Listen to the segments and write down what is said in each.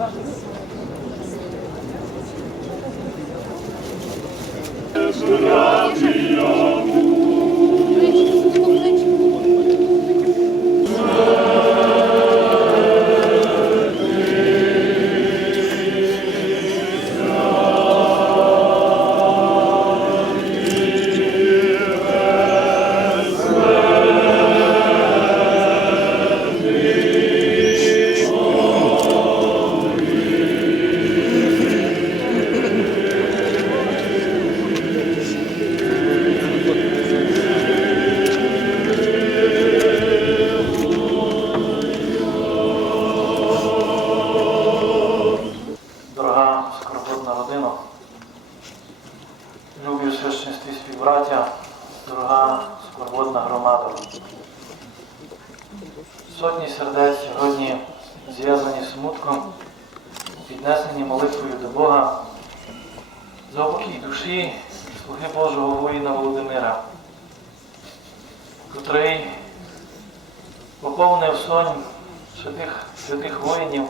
Bakın. Дорога скорботна громада. Сотні сердець сьогодні зв'язані смутком, піднесені молитвою до Бога за упокій душі слуги Божого воїна Володимира, котрий поповнив сон святих, святих воїнів,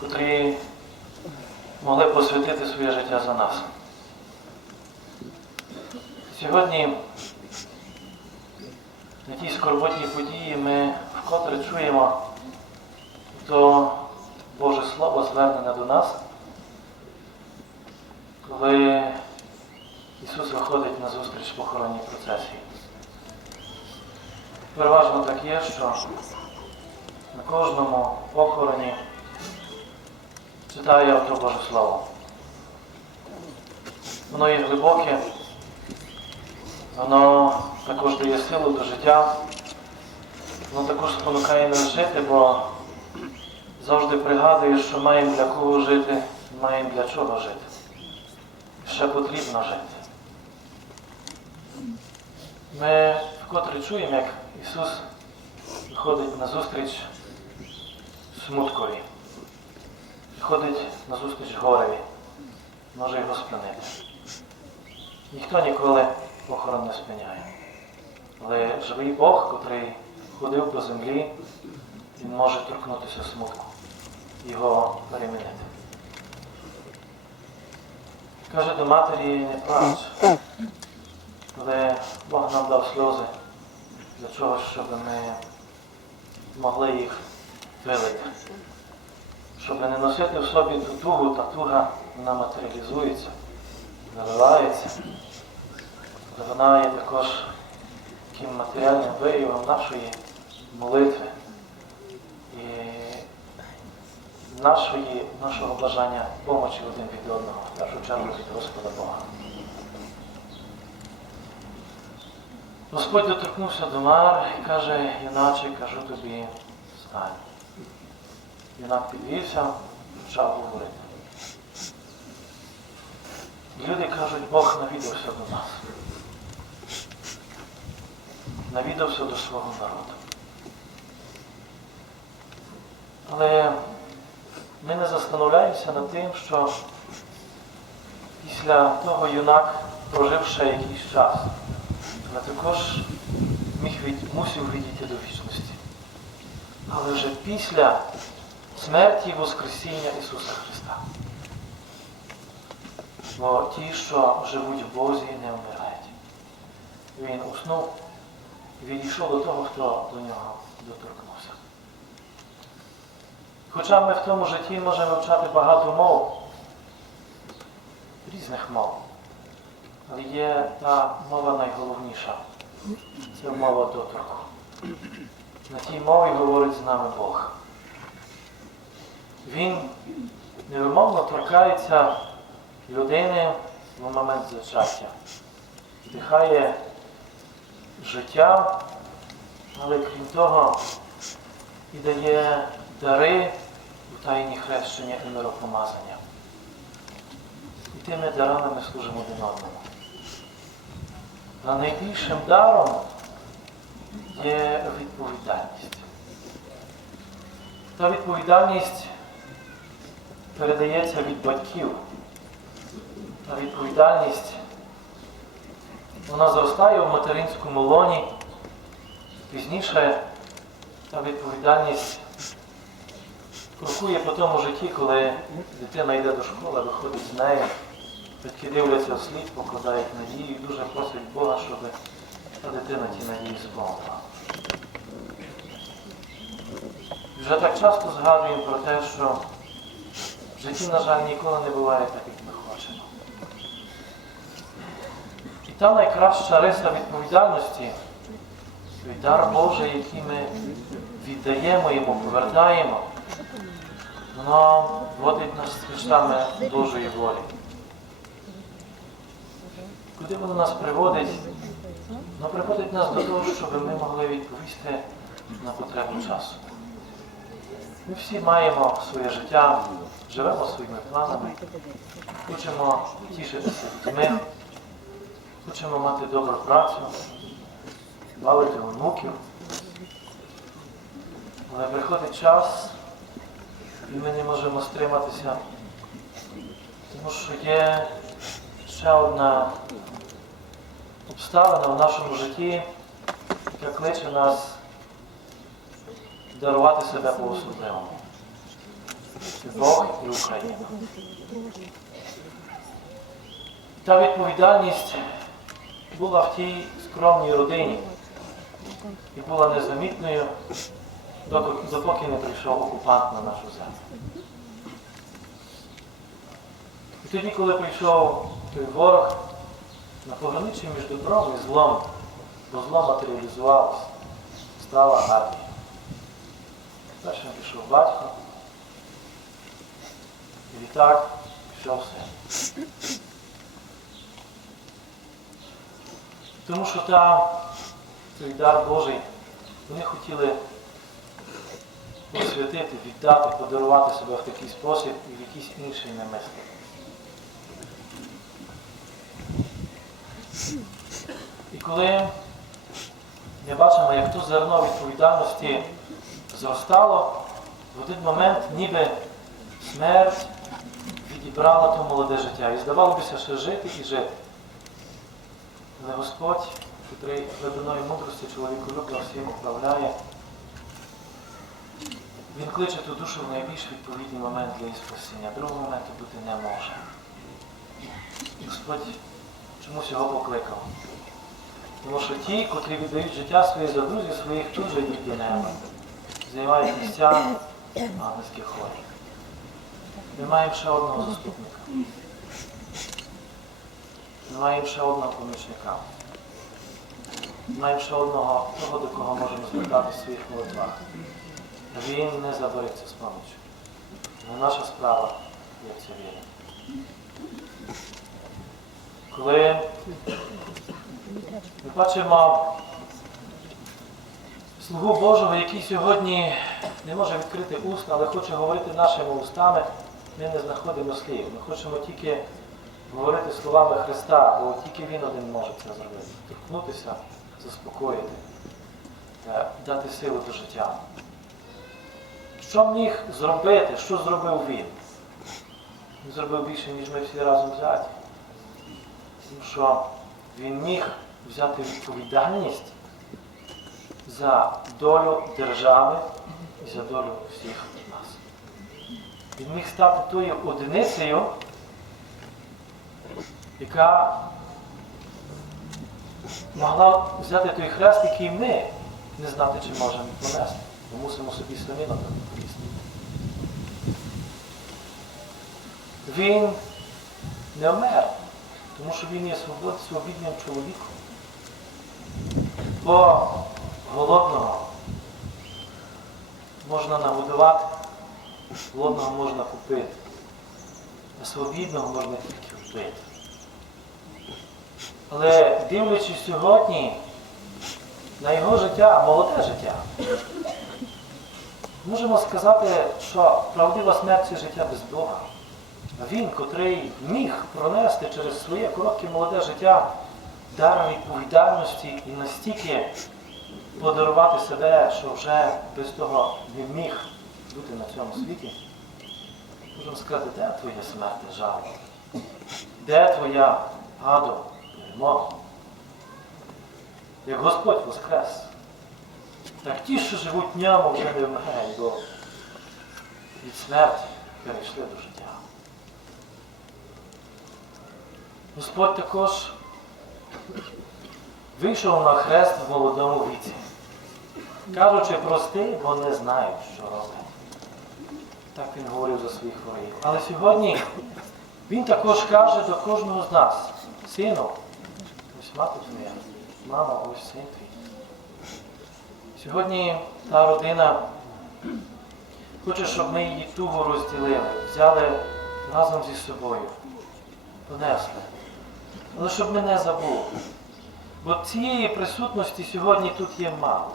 котрі могли посвятити своє життя за нас. Сьогодні на тій скорботній події ми вкотре чуємо то Боже Слово звернене до нас, коли Ісус виходить на зустріч похоронній процесії. Переважно так є, що на кожному похороні читає автор Боже Слово. Воно є глибоке, воно також дає силу до життя, воно також спонукає нас жити, бо завжди пригадує, що маємо для кого жити, маємо для чого жити. Ще потрібно жити. Ми вкотре чуємо, як Ісус виходить на зустріч смуткові ходить на зустріч гореві, може його спинити. Ніхто ніколи похорон не спиняє. Але живий Бог, котрий ходив по землі, він може торкнутися смутку, його перемінити. Каже до матері, не плач, але Бог нам дав сльози для чого, щоб ми могли їх вилити щоб не носити в собі ту тугу, та туга вона матеріалізується, наливається. Вона є також таким матеріальним виявом нашої молитви і нашої, нашого бажання помочі один від одного, в першу чергу від Господа Бога. Господь доторкнувся до Мар і каже, юначе, кажу тобі, встань. Юнак підвівся, почав говорити. Люди кажуть, Бог навідався до нас. Навідався до свого народу. Але ми не застановляємося над тим, що після того юнак прожив ще якийсь час, але також міг від, мусив відійти до вічності. Але вже після смерті і Воскресіння Ісуса Христа. Бо ті, що живуть в Бозі, не вмирають. Він уснув і відійшов до того, хто до нього доторкнувся. Хоча ми в тому житті можемо вчати багато мов, різних мов. Але є та мова найголовніша. Це мова доторку. На тій мові говорить з нами Бог. Він невимовно торкається людини в момент зачаття, вдихає життя, але крім того і дає дари у тайні хрещення і миропомазання. І тими дарами ми служимо один одному. А найбільшим даром є відповідальність. Та відповідальність передається від батьків. Та відповідальність вона зростає в материнському лоні. Пізніше та відповідальність крокує по тому житті, коли дитина йде до школи, виходить з нею, батьки дивляться вслід, покладають надію і дуже просять Бога, щоб та дитина ті надії сповнила. Вже так часто згадуємо про те, що в житті, на жаль, ніколи не буває так, як ми хочемо. Та найкраща риса відповідальності, той дар Божий, який ми віддаємо йому, повертаємо, воно вводить нас стежками Божої волі. Куди воно нас приводить? Воно приводить нас до того, щоб ми могли відповісти на потребу часу. Ми всі маємо своє життя, живемо своїми планами, хочемо тішитися дітьми, хочемо мати добру працю, бавити онуків. Але приходить час, і ми не можемо стриматися, тому що є ще одна обставина в нашому житті, яка кличе нас дарувати себе по-особливому. Бог і Україна. Та відповідальність була в тій скромній родині і була незамітною, допоки не прийшов окупант на нашу землю. І тоді, коли прийшов той ворог на пограничі між добром і злом, бо зло матеріалізувалося, стала армія. Першим пішов батько. І відтак пішов син. Тому що там той дар Божий, вони хотіли посвятити, віддати, подарувати себе в такий спосіб і в якийсь інший не. І коли ми бачимо, як то зерно відповідальності зростало, в один момент ніби смерть відібрала то молоде життя. І здавалося ще жити і жити. Але Господь, котрий глибиною мудрості чоловіку любно всім управляє, він кличе ту душу в найбільш відповідний момент для її спасіння. Другого моменту бути не може. Господь чомусь його покликав. Тому що ті, котрі віддають життя своє за друзів своїх, тут йдуть до неба. Займають місця ангельських хорів. Ми маємо ще одного заступника. Ми ще одного помічника. Ми ще одного того, до кого можемо звертатися в своїх молитвах. Він не забориться з помічю. Не наша справа, як це вірити. Коли ми бачимо слугу Божого, який сьогодні не може відкрити уст, але хоче говорити нашими устами, ми не знаходимо слів. Ми хочемо тільки говорити словами Христа, бо тільки Він один може це зробити. Торкнутися, заспокоїти, е, дати силу до життя. Що міг зробити, що зробив він? Він зробив більше, ніж ми всі разом взяті. Тому що він міг взяти відповідальність за долю держави і за долю всіх нас. Він міг стати тою одиницею, яка могла взяти той хрест, який ми не знати, чи можемо понести. Ми мусимо собі самі на це відповісти. Він не вмер, тому що він є свобідним чоловіком. Бо голодного можна нагодувати, голодного можна купити, а свобідного можна тільки вбити. Але дивлячись сьогодні на його життя, молоде життя, можемо сказати, що правдива смерть це життя без Бога. Він, котрий міг пронести через своє коротке молоде життя дар відповідальності і настільки подарувати себе, що вже без того не міг бути на цьому світі, можемо сказати, де твоя смерть жало? Де твоя гадо перемога? Як Господь воскрес. Так ті, що живуть в вже не вмирають, бо від смерті перейшли до життя. Господь також вийшов на хрест в молодому віці, кажучи, прости, бо не знають, що роблять. Так він говорив за своїх ворогів. Але сьогодні він також каже до кожного з нас, сину, мати твоя, мама, ось син твій. Сьогодні та родина хоче, щоб ми її туго розділили, взяли разом зі собою, понесли. Але щоб ми не забули. Бо цієї присутності сьогодні тут є мало.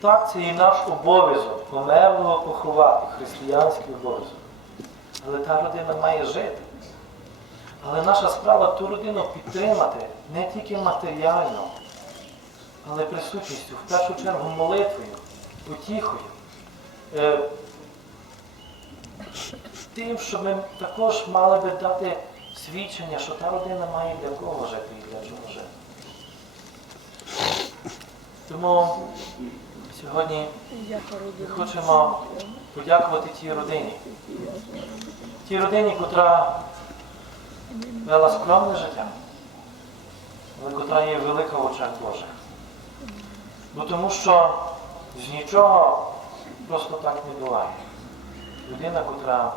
Так, це і наш обов'язок померлого поховати, християнський обов'язок. Але та родина має жити. Але наша справа ту родину підтримати не тільки матеріально, але присутністю, в першу чергу молитвою, утіхою. Е, Тим, що ми також мали би дати свідчення, що та родина має для кого жити і для чого жити. Тому сьогодні ми хочемо подякувати тій родині. Тій родині, котра вела скромне життя, але котра є велика в очах Божих. Бо тому що з нічого просто так не буває. Людина, котра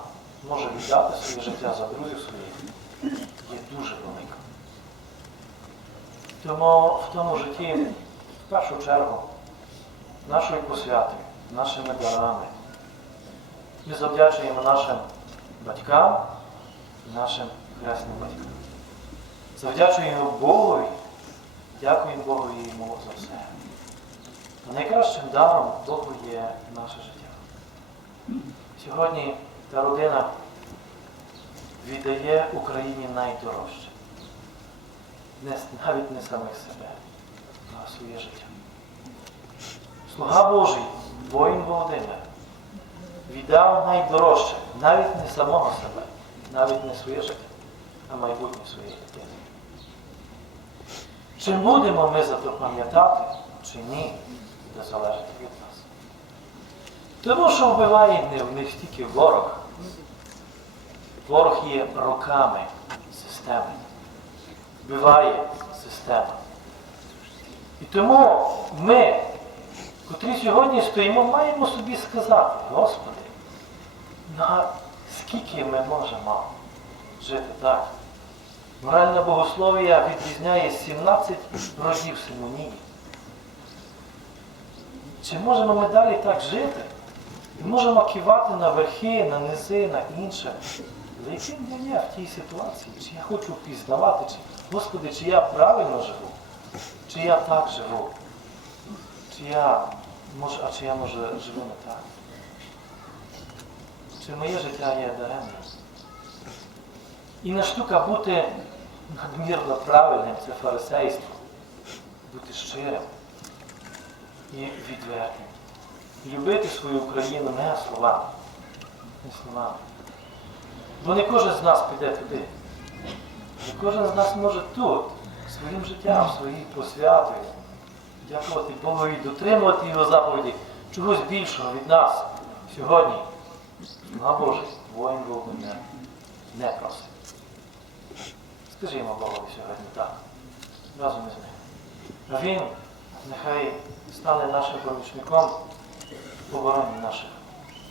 може віддати своє життя за друзів своїх, є дуже велика. Тому в тому житті, в першу чергу, нашою посвятою, нашими дарами, ми завдячуємо нашим батькам нашим хресним батькам. Завдячуємо Богові, дякуємо Богу і йому за все. А найкращим даром Богу є наше життя. Сьогодні та родина віддає Україні найдорожче. Не, навіть не самих себе, а своє життя. Слуга Божий, воїн Володимир, віддав найдорожче, навіть не самого себе, навіть не своє життя, а майбутнє своєї дитини. Чи будемо ми за то пам'ятати, чи ні, буде залежати від нас. Тому що вбиває не в них стільки ворог. Ворог є роками системи. Вбиває система. І тому ми, котрі сьогодні стоїмо, маємо собі сказати, Господи, на скільки ми можемо жити так? Моральне богослов'я відрізняє 17 рожів симонії. Чи можемо ми далі так жити? Ми можемо кивати на верхи, на низи, на інше. Але яким я є в тій ситуації? Чи я хочу впізнавати, чи, Господи, чи я правильно живу? Чи я так живу? Чи я, може, а чи я може живу не так? Чи моє життя є даремним? І не штука бути надмірно правильним це фарисейство. Бути щирим і відвертим. Любити свою Україну не словами. Не словами. Бо не кожен з нас піде туди. Не кожен з нас може тут, своїм життям, своєю посвятою, дякувати Богу і дотримувати Його заповіді чогось більшого від нас сьогодні. На Боже, воїн Володимир не просить. Скажімо Богові сьогодні так, разом із ним. Він нехай стане нашим помічником в обороні наших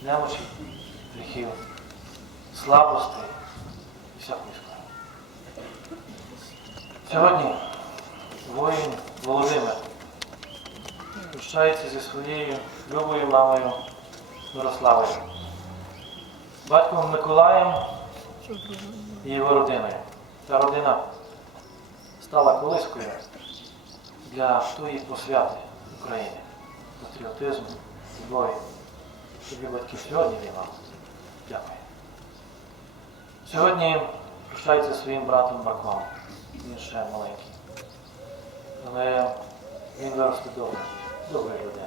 немочів, гріхів, слабостей і всякої справи. Сьогодні воїн Володимир прощається зі своєю любою мамою Мирославою, батьком Миколаєм і його родиною. Та родина стала колискою для тої посвяти України, патріотизму, любові. Тобі батьки сьогодні війна. Дякую. Сьогодні прощається своїм братом Баком. Він ще маленький. Але він виросте добре, доброї людини.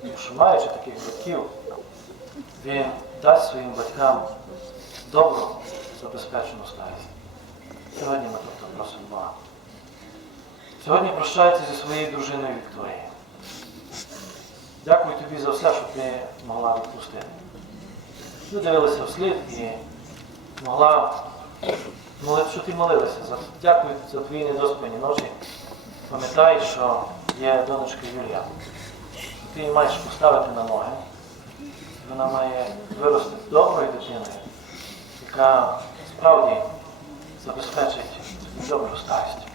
Тому що маючи таких батьків, він дасть своїм батькам добру, забезпечену старість. Сьогодні ми тобто просимо Бога. Сьогодні прощається зі своєю дружиною Вікторією. Дякую тобі за все, що ти могла відпустити. Ми дивилися вслід і могла молити, що ти молився. За, дякую за твої недоспані ночі. Пам'ятай, що є донечка Юлія. Ти її маєш поставити на ноги. Вона має вирости доброю дитиною, яка справді забезпечить добру старість.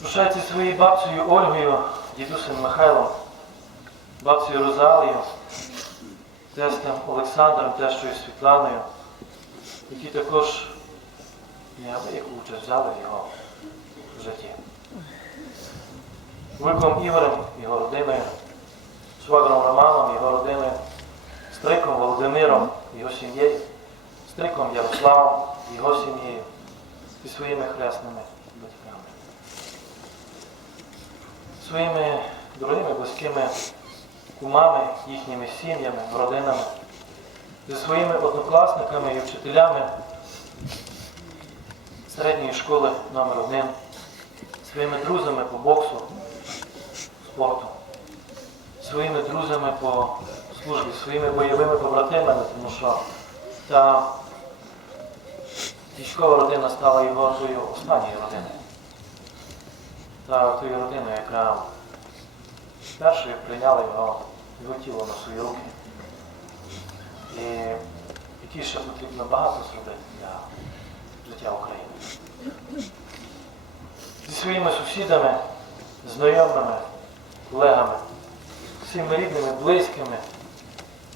Прощайте своєю бабцею Ольгою, дідусем Михайлом, бабцею Розалією, тестем Олександром, тещою Світланою, які також неабияку участь взяли в його житті. Вуйком Ігорем, його родиною, швагром Романом, його родиною, стриком Володимиром, його сім'єю, стриком Ярославом, його сім'єю і своїми хресними батьками. Своїми дорогими близькими кумами, їхніми сім'ями, родинами, зі своїми однокласниками і вчителями середньої школи номер 1 своїми друзями по боксу, спорту, своїми друзями по службі, своїми бойовими побратимами, тому що та військова родина стала його тою останньою родиною. Та тою родиною, яка першою прийняла його, його тіло на свої руки. І які ще потрібно багато зробити для життя України. Зі своїми сусідами, знайомими, колегами, всіми рідними, близькими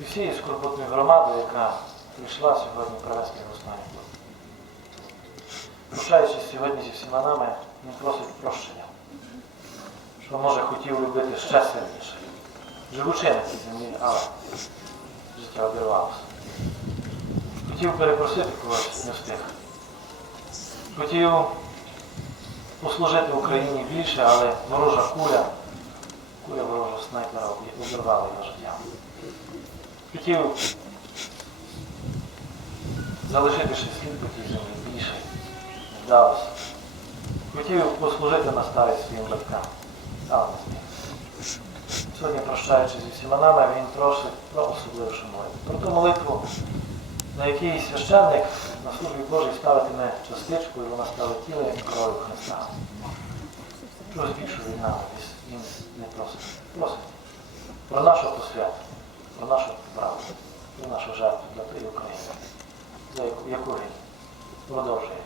і всією скорботною громадою, яка прийшла сьогодні провести його останній. Прощаючись сьогодні зі всіма нами, він просить прощення, що може хотів любити ще сильніше. Живучи на цій землі, але життя обірвалося. Хотів перепросити когось, не встиг. Хотів послужити Україні більше, але ворожа куля, куля ворожого снайпера обірвала його життя. Хотів залишити ще слід по тій землі більше. Хотів послужити на старість своїм батькам. Сьогодні, прощаючись зі всіма нами, він просить про особлившу молитву. Про ту молитву, на якій священник на службі Божій ставитиме частичку, і вона стане тілом і кров'ю Христа. Чогось більше від він не просить. Просить про нашу посвяту, про нашу правду, про нашу жертву для тієї України, яку він продовжує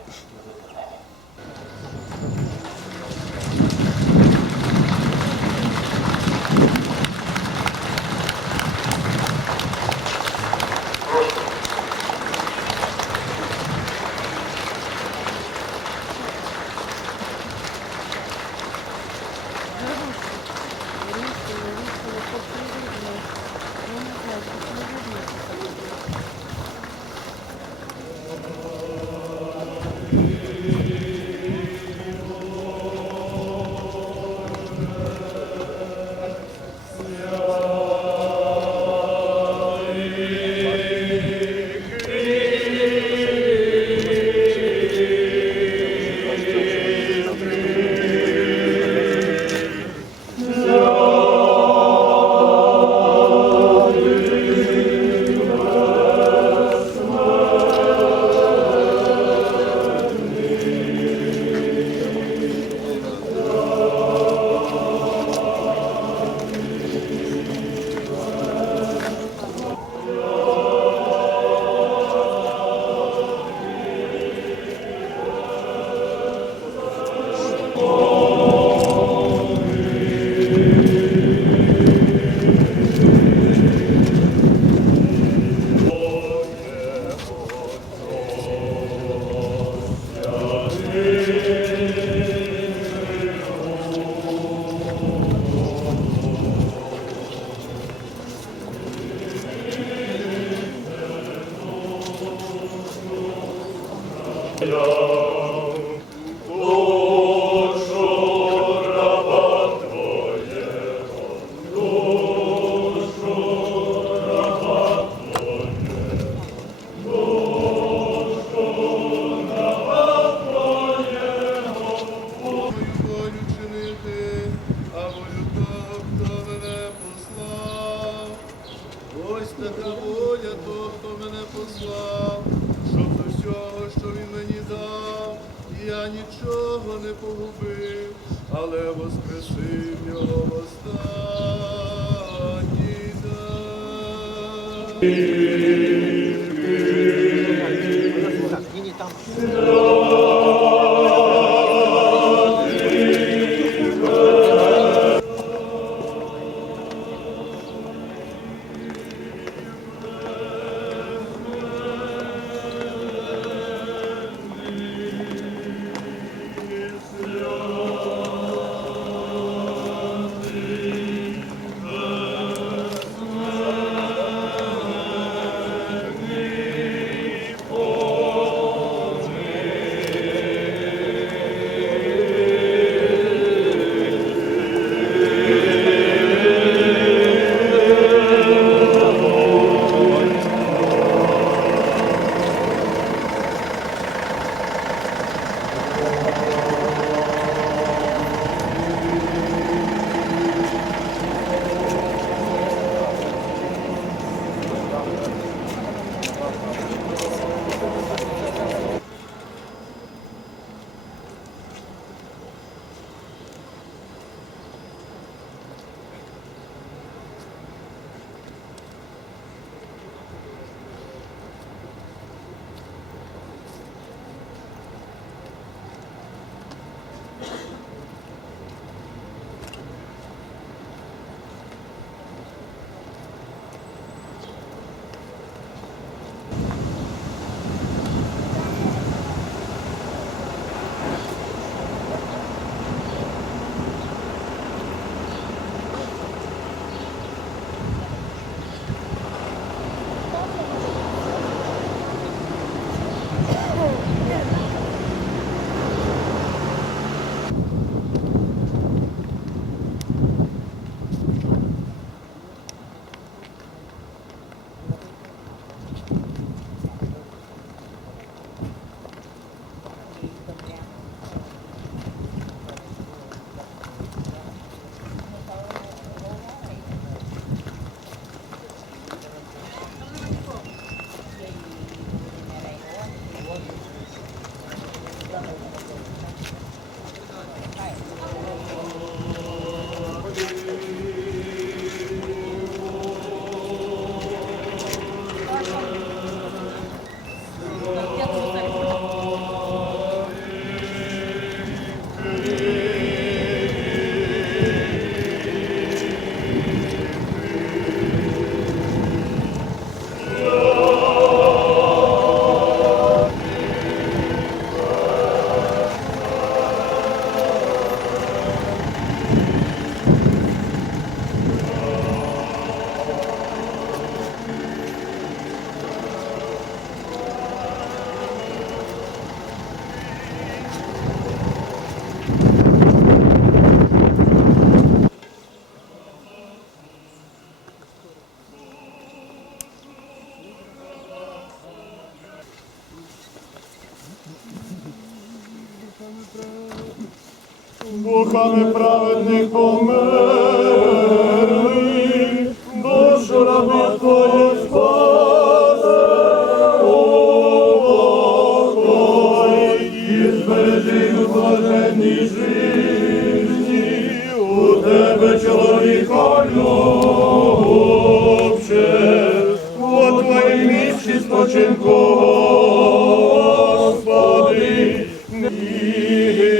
Духами праведних померли, душу раба Твою спасе, упокой, і збережи у тебе чоловіка у твоїй місці спочинку, Господи, вічна.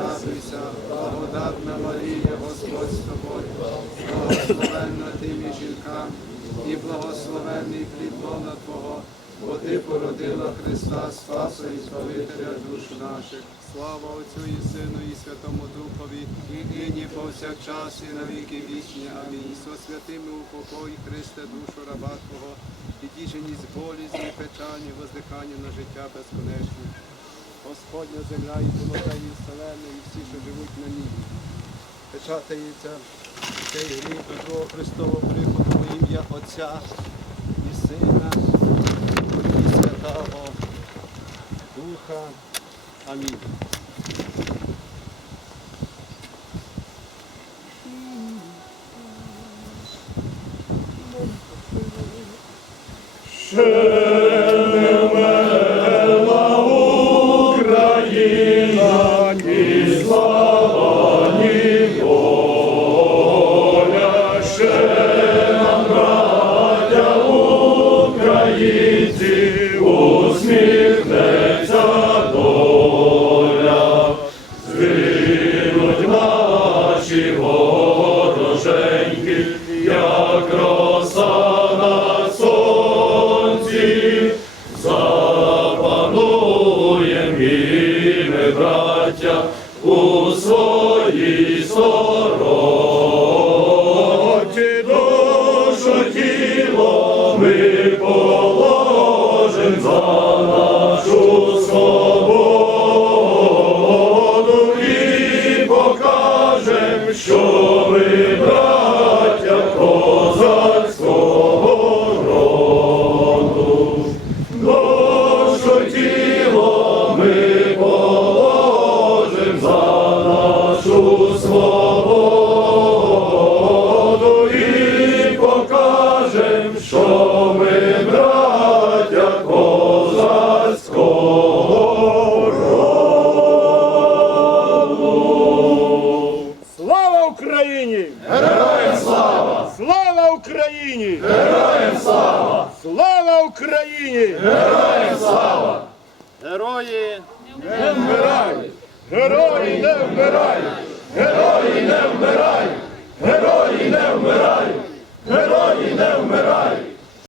Радуйся, благодатна Марія, Господь з тобою, благословенна ти між жінками, і благословенний плід лона Твого, бо ти породила Христа, Спаса і Збавителя душ наших. Слава Отцю і Сину, і Святому Духові, і нині повсякчас, і на віки вічні. Амінь. Со святими упокої, Христе, душу раба Твого, і діженість болізні, печальні, воздихання на життя безконечне. Господня земля і полота і вселенна, і всі, що живуть на ній. Печатається цей гріх до Другого Христового приходу во ім'я Отця і Сина і Святого Духа. Амінь. Україна, що